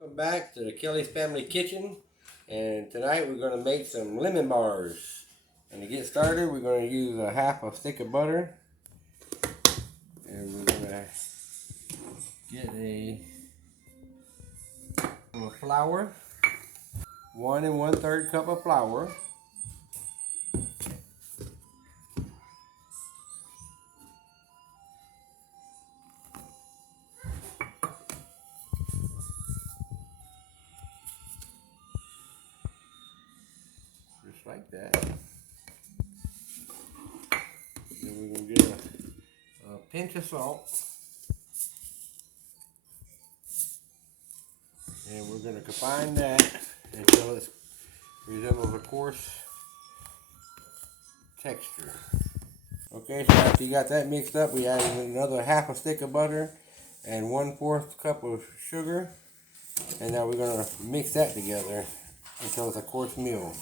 Welcome back to the Kelly's Family Kitchen, and tonight we're going to make some lemon bars. And to get started, we're going to use a half a stick of butter, and we're going to get a flour, 1 1/3 cup of flour, just like that. Then we're going to get a pinch of salt, and we're going to combine that until it resembles a coarse texture. Okay, so after you got that mixed up, we added another half a stick of butter and 1/4 cup of sugar. And now we're going to mix that together until it's a coarse meal.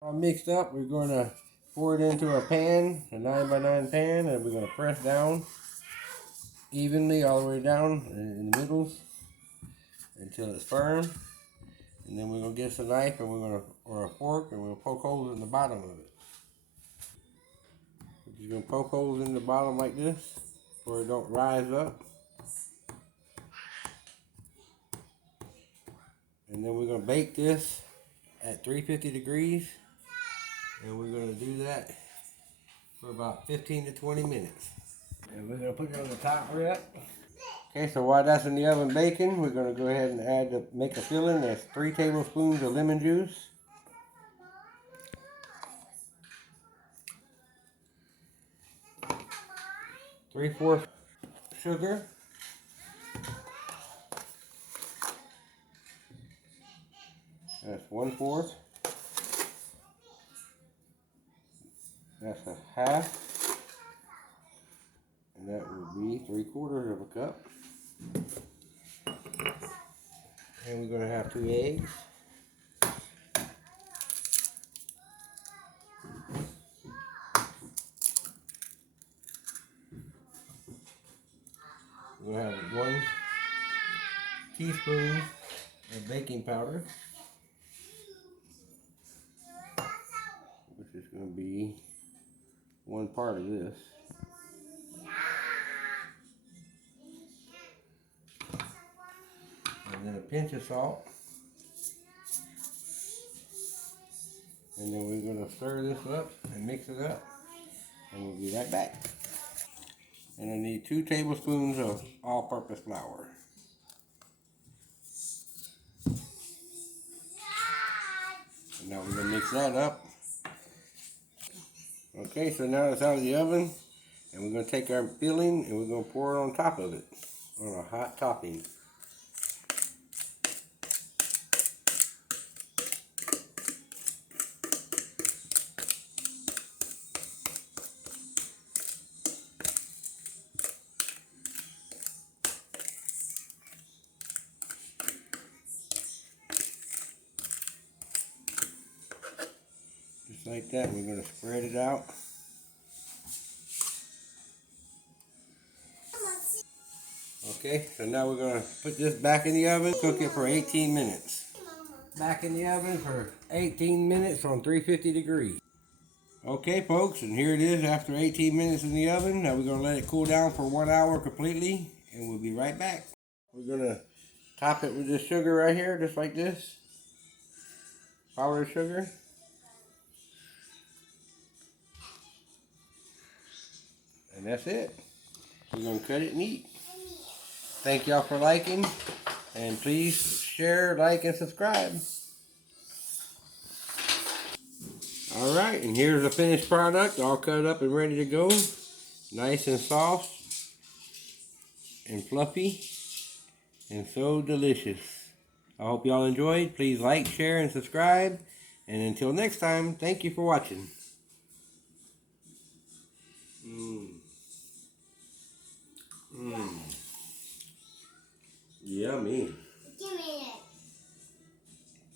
All mixed up, we're going to pour it into a pan, a 9x9 pan, and we're going to press down evenly all the way down in the middle until it's firm. And then we're going to get us a knife and or a fork, and we'll poke holes in the bottom of it. We're just going to poke holes in the bottom like this so it don't rise up. And then we're going to bake this at 350 degrees, and we're going to do that for about 15 to 20 minutes. And we're going to put it on the top rack. Okay, so while that's in the oven baking, we're going to go ahead and make a filling. That's 3 tablespoons of lemon juice, 3/4 sugar, that's 1/4, that's a half, and that would be 3/4 of a cup. And we're going to have 2 eggs. We're going to have 1 teaspoon of baking powder, which is going to be 1 part of this. And then a pinch of salt. And then we're going to stir this up and mix it up. And we'll be right back. And I need 2 tablespoons of all-purpose flour. And now we're going to mix that up. Okay, so now it's out of the oven. And we're going to take our filling and we're going to pour it on top of it on a hot topping. Just like that, we're going to spread it out. Okay, so now we're going to put this back in the oven, cook it for 18 minutes. Back in the oven for 18 minutes on 350 degrees. Okay, folks, and here it is after 18 minutes in the oven. Now we're going to let it cool down for 1 hour completely, and we'll be right back. We're going to top it with this sugar right here, just like this. Powdered sugar. And that's it. We're going to cut it and eat. Thank y'all for liking, and please share, like, and subscribe. Alright, and here's the finished product, all cut up and ready to go. Nice and soft and fluffy and so delicious. I hope y'all enjoyed. Please like, share, and subscribe. And until next time, thank you for watching. Yummy. Give me it.